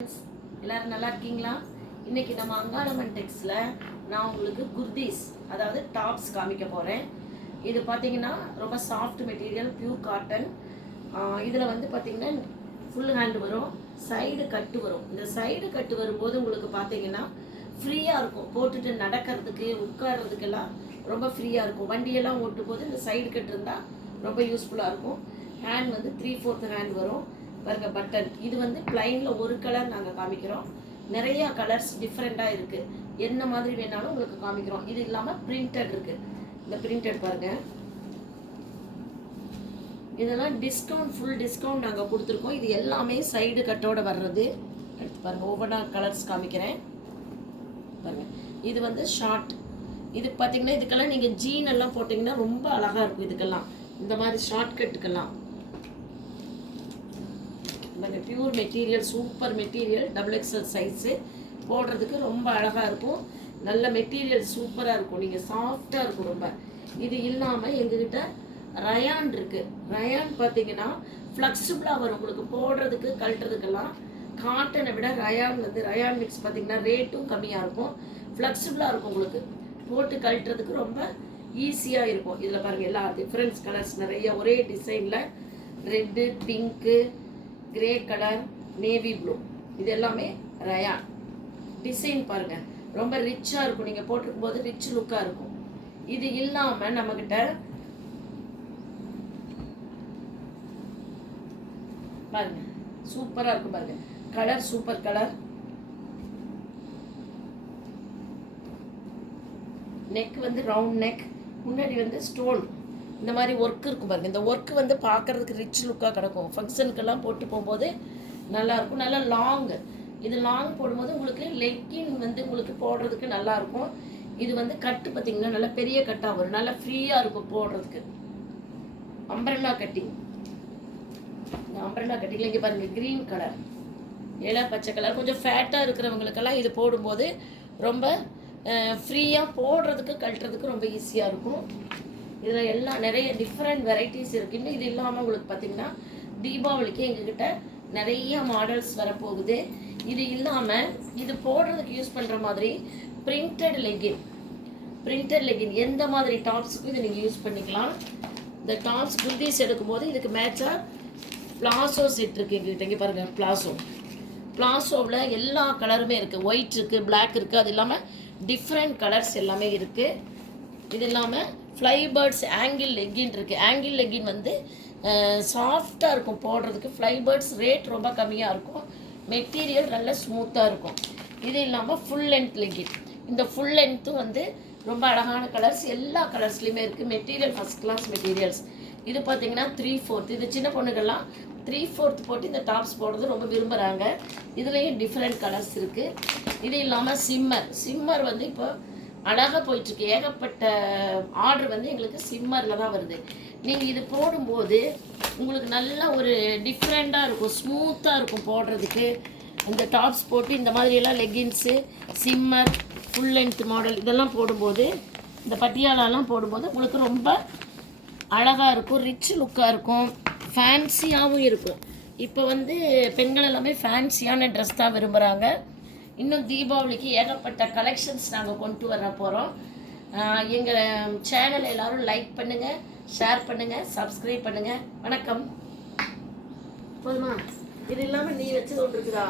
எல்லாரும் நல்லா இருக்கீங்களா? இன்னைக்கு நம்ம அங்காளம்மன் டெக்ஸ்ல நான் உங்களுக்கு குர்தீஸ் அதாவது டாப்ஸ் காமிக்க போறேன். இது பார்த்தீங்கன்னா ரொம்ப சாஃப்ட் மெட்டீரியல், பியூர் காட்டன். இதில் வந்து பார்த்தீங்கன்னா ஃபுல் ஹேண்ட் வரும், சைடு கட்டு வரும். இந்த சைடு கட்டு வரும்போது உங்களுக்கு பார்த்தீங்கன்னா ஃப்ரீயாக இருக்கும், போட்டுட்டு நடக்கிறதுக்கு உட்கார்றதுக்கெல்லாம் ரொம்ப ஃப்ரீயாக இருக்கும். வண்டியெல்லாம் ஓட்டும் போது இந்த சைடு கட்டு இருந்தால் ரொம்ப யூஸ்ஃபுல்லாக இருக்கும். ஹேண்ட் வந்து 3/4 ஹேண்ட் வரும் பாருங்க. பட்டன் இது வந்து பிளைனில் ஒரு கலர் நாங்கள் காமிக்கிறோம். நிறையா கலர்ஸ் டிஃப்ரெண்ட்டாக இருக்குது, என்ன மாதிரி வேணாலும் உங்களுக்கு காமிக்கிறோம். இது இல்லாமல் பிரிண்டட் இருக்குது. இந்த பிரிண்டட் பாருங்கள், இதெல்லாம் டிஸ்கவுண்ட், ஃபுல் டிஸ்கவுண்ட் நாங்கள் கொடுத்துருக்கோம். இது எல்லாமே சைடு கட்டோடு வர்றது. எடுத்து பாருங்கள், ஒவ்வொன்றா கலர்ஸ் காமிக்கிறேன் பாருங்கள். இது வந்து ஷார்ட். இது பார்த்தீங்கன்னா இதுக்கெல்லாம் நீங்கள் ஜீன் எல்லாம் போட்டிங்கன்னா ரொம்ப அழகாக இருக்கும். இதுக்கெல்லாம் இந்த மாதிரி ஷார்ட் கட்டுக்கெல்லாம் pure material, super material, XXL size, போடுறதுக்கு ரொம்ப அழகாக இருக்கும். நல்ல மெட்டீரியல் சூப்பராக இருக்கும், நீங்கள் சாஃப்டாக இருக்கும் ரொம்ப. இது இல்லாமல் எங்ககிட்ட ரயான் இருக்குது. ரயான் பார்த்தீங்கன்னா ஃப்ளெக்சிபிளாக வரும் உங்களுக்கு, போடுறதுக்கு கழட்டுறதுக்கெல்லாம். காட்டனை விட ரயான் வந்து ரயான் மிக்ஸ் பார்த்தீங்கன்னா ரேட்டும் கம்மியாக இருக்கும், ஃப்ளெக்சிபிளாக இருக்கும் உங்களுக்கு, போட்டு கழட்டுறதுக்கு ரொம்ப ஈஸியாக இருக்கும். இதில் பாருங்கள், எல்லா டிஃப்ரெண்ட்ஸ் கலர்ஸ் நிறைய ஒரே டிசைனில், red, pink, grey colour, navy blue, இது எல்லாமே ரயான். டிசைன் பாருங்கள், ரொம்ப ரிச்சாக இருக்கும், நீங்கள் போட்டிருக்கும் போது ரிச் லுக்காக இருக்கும். இது இல்லாமல் நம்மக்கிட்ட பாருங்க, சூப்பராக இருக்கும் பாருங்க. Colour super colour. நெக் வந்து ரவுண்ட் நெக், முன்னாடி வந்து ஸ்டோன் இந்த மாதிரி ஒர்க் இருக்கும் பாருங்க. இந்த ஒர்க் வந்து பார்க்கறதுக்கு ரிச் லுக்காக கிடக்கும். ஃபங்க்ஷனுக்கெல்லாம் போட்டு போகும்போது நல்லாயிருக்கும். நல்லா லாங், இது லாங் போடும்போது உங்களுக்கு லெக்கின் வந்து உங்களுக்கு போடுறதுக்கு நல்லாயிருக்கும். இது வந்து கட்டு பார்த்திங்கன்னா நல்லா பெரிய கட்டாக வரும், நல்லா ஃப்ரீயாக இருக்கும் போடுறதுக்கு. அம்பரெல்லா கட்டிங், இந்த அம்பரெல்லா கட்டிங்கில் இங்கே பாருங்கள், க்ரீன் கலர், ஏலா பச்சை கலர். கொஞ்சம் ஃபேட்டாக இருக்கிறவங்களுக்கெல்லாம் இது போடும்போது ரொம்ப ஃப்ரீயாக போடுறதுக்கு கழட்டுறதுக்கு ரொம்ப ஈஸியாக இருக்கும். இதில் எல்லாம் நிறைய டிஃப்ரெண்ட் வெரைட்டிஸ் இருக்குது. இன்னும் இது இல்லாமல் உங்களுக்கு பார்த்திங்கன்னா தீபாவளிக்கு எங்ககிட்ட நிறைய மாடல்ஸ் வரப்போகுது. இது இல்லாமல் இது போடுறதுக்கு யூஸ் பண்ணுற மாதிரி பிரிண்டட் லெகின், பிரிண்டட் லெகின் எந்த மாதிரி டாப்ஸுக்கும் இதை நீங்கள் யூஸ் பண்ணிக்கலாம். இந்த டாப்ஸ் குர்தீஸ் எடுக்கும்போது இதுக்கு மேட்சாக பிளாசோ செட் இருக்குது எங்ககிட்ட. இங்கே பாருங்கள், பிளாசோவில் எல்லா கலருமே இருக்குது. ஒயிட் இருக்குது, பிளாக் இருக்குது, அது இல்லாமல் டிஃப்ரெண்ட் கலர்ஸ் எல்லாமே இருக்குது. இது இல்லாமல் ஃப்ளைபேர்ட்ஸ் ஆங்கிள் லெக்கின் இருக்குது. ஆங்கிள் லெக்கின் வந்து சாஃப்டாக இருக்கும் போடுறதுக்கு. ஃப்ளைபேர்ட்ஸ் ரேட் ரொம்ப கம்மியாக இருக்கும், மெட்டீரியல் நல்ல ஸ்மூத்தாக இருக்கும். இது இல்லாமல் ஃபுல் லென்த் லெக்கின், இந்த ஃபுல் லென்த்தும் வந்து ரொம்ப அழகான கலர்ஸ், எல்லா கலர்ஸ்லையுமே இருக்குது. Material first class materials. இது பார்த்திங்கன்னா 3/4, இது சின்ன பொண்ணுகள்லாம் 3/4 போட்டு இந்த டாப்ஸ் போடுறது ரொம்ப விரும்புகிறாங்க. இதுலேயும் டிஃப்ரெண்ட் கலர்ஸ் இருக்குது. இது இல்லாமல் சிம்மர் வந்து இப்போ அழகாக போயிட்டுருக்கு. ஏகப்பட்ட ஆர்டர் வந்து எங்களுக்கு சிம்மரில் தான் வருது. நீங்கள் இது போடும்போது உங்களுக்கு நல்ல ஒரு டிஃப்ரெண்ட்டாக இருக்கும், ஸ்மூத்தாக இருக்கும் போடுறதுக்கு. இந்த டாப்ஸ் போட்டு இந்த மாதிரியெல்லாம் leggings, shimmer, full length model இதெல்லாம் போடும்போது, இந்த பட்டியாலாலாம் போடும்போது உங்களுக்கு ரொம்ப அழகாக இருக்கும், ரிச் லுக்காக இருக்கும், ஃபேன்சியாகவும் இருக்கும். இப்போ வந்து பெண்கள் எல்லாமே ஃபேன்சியான ட்ரெஸ் தான் விரும்புகிறாங்க. இன்னும் தீபாவளிக்கு ஏகப்பட்ட கலெக்ஷன்ஸ் நாங்கள் கொண்டு வர போகிறோம். எங்கள் சேனலை எல்லோரும் லைக் பண்ணுங்கள், ஷேர் பண்ணுங்கள், சப்ஸ்கிரைப் பண்ணுங்கள். வணக்கம். போதுமா? இது இல்லாமல் நீ வச்சது ஒன்று இருக்குதா?